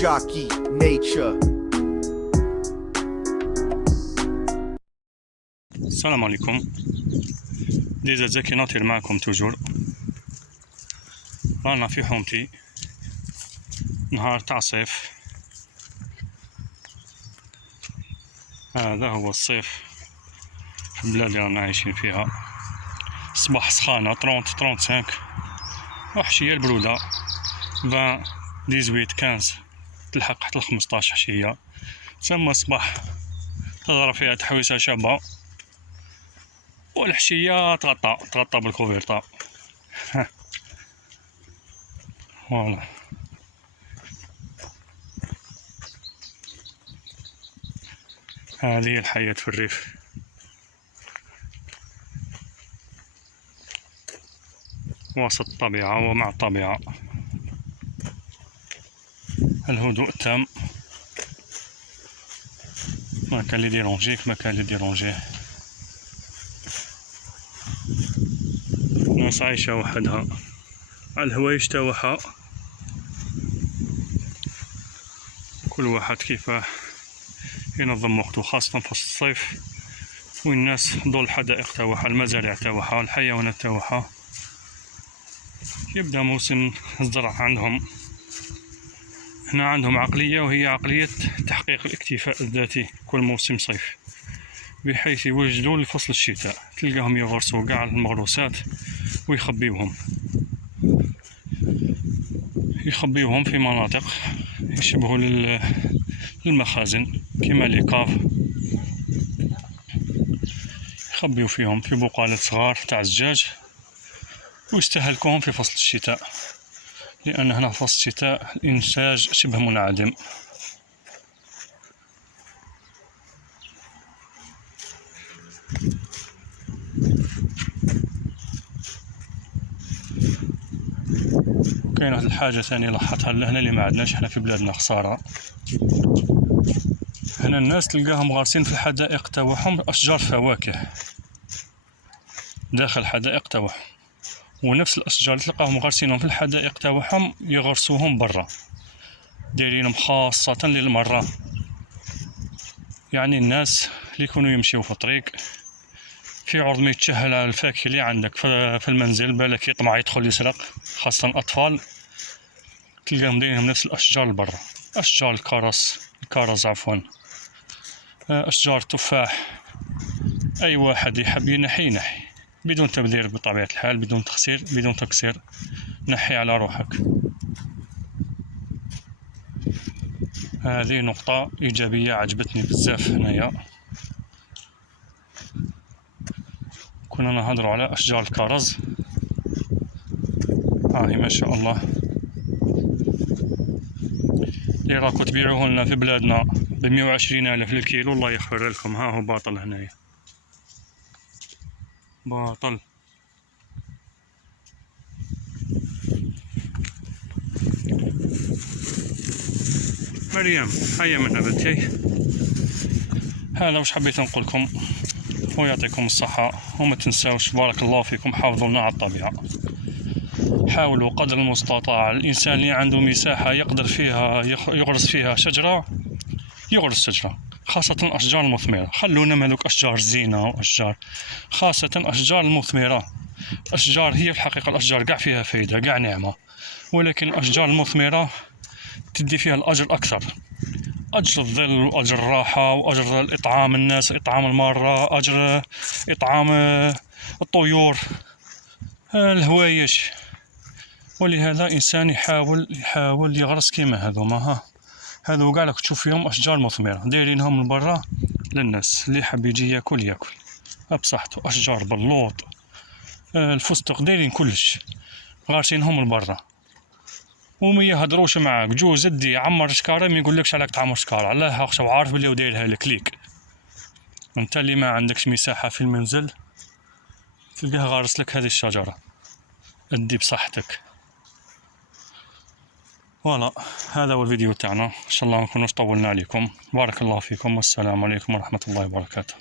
jockey nature. السلام عليكم. ديزا زكي ناطر معكم توجور. رانا في حومتي نهار تاع صيف. هذا هو الصيف في البلاد اللي رانا عايشين فيها. صباح سخانة 30-35، وحشية البرودة 20-18-15 تلحق حتى 15 حشية. تسمى الصباح تضرب فيها تحويسة شابة، والحشية تغطى بالكوفيرتا. فوالا هذه الحياة في الريف. وسط الطبيعة ومع الطبيعة، الهدوء التام، ما كان لي ديرونجيك ما كان لي ديرونجيه. ناس عايشة وحدها على الهوايش تاوعها، كل واحد كيفاه ينظم وقته، خاصة في الصيف وين الناس دول الحدائق تاوعها، المزارع تاوعها، الحيوانات تاوعها. يبدأ موسم الزرع عندهم. هنا عندهم عقلية، وهي عقلية تحقيق الاكتفاء الذاتي كل موسم صيف، بحيث يوجدوا لفصل الشتاء تلقاهم يغرسوا قاع المغروسات ويخبيوهم في مناطق يشبهوا للمخازن كما ليكاف، يخبيو فيهم في بقالات صغار تاع الزجاج ويستهلكوهم في فصل الشتاء، لأن هنا في فصل الشتاء الإنتاج شبه منعدم. كاين واحد الحاجة ثانية لاحظتها لهنا اللي ما عندناش حنا في بلادنا، خسارة. هنا الناس تلقاهم غارسين في الحدائق تاوعهم أشجار فواكه داخل الحدائق تاوعهم، ونفس الأشجار اللي تلقاهم غارسينهم في الحدائق تاوعهم يغرسوهم برا، دايرينهم خاصة للمرة. يعني الناس اللي يكونوا يمشيو في الطريق في عرض ما يتشهل على الفاكهة اللي عندك في المنزل، بالك يطمع يدخل يسرق، خاصة الأطفال تلقاهم دايرينهم نفس الأشجار البرا، أشجار الكرز عفوا، أشجار تفاح. أي واحد يحب ينحي بدون تبذير بطبيعة الحال، بدون تقصير، نحي على روحك. هذه نقطة إيجابية عجبتني بزاف هنايا. كنا نهضروا على أشجار الكرز، ما شاء الله اللي راكو تبيعوه لنا في بلادنا ب120,000 للكيلو، الله يغفر لكم. ها هو باطل هنايا، باطل. مريم هيا من بنتي. هذا واش حبيت نقولكم، ويعطيكم الصحة، وما تنساوش بارك الله فيكم حافظونا على الطبيعة. حاولوا قدر المستطاع، الإنسان اللي عنده مساحة يقدر فيها يغرس فيها شجرة يغرس شجرة، خاصة الأشجار المثمرة. خلونا مالوك أشجار زينة وأشجار، خاصة أشجار المثمرة. أشجار هي في الحقيقة الأشجار قاع فيها فايدة، قاع نعمة، ولكن الأشجار المثمرة تدي فيها الأجر أكثر، أجر الظل وأجر الراحة وأجر إطعام الناس، إطعام المارة، أجر إطعام الطيور، الهوايش. ولهذا إنسان يحاول يغرس كيما هذوما. هذو قاع راك تشوف فيهم أشجار مثمرة دايرينهم من برا للناس اللي حاب يجي ياكل بصحته. أشجار بلوط، الفستق، دايرين كلش غارسينهم من برا، وما يهدروش معاك. جوز زدي عمر شكاره ما يقولكش عليك تعمر شكاره، علاه خاطر عارف بلي دايرها لك ليك. انت اللي ما عندكش مساحة في المنزل تلقاه غارس لك هذه الشجرة، ادي بصحتك. فوالا هذا هو الفيديو تاعنا، ان شاء الله ما نكونوش طولنا عليكم. بارك الله فيكم، والسلام عليكم ورحمة الله وبركاته.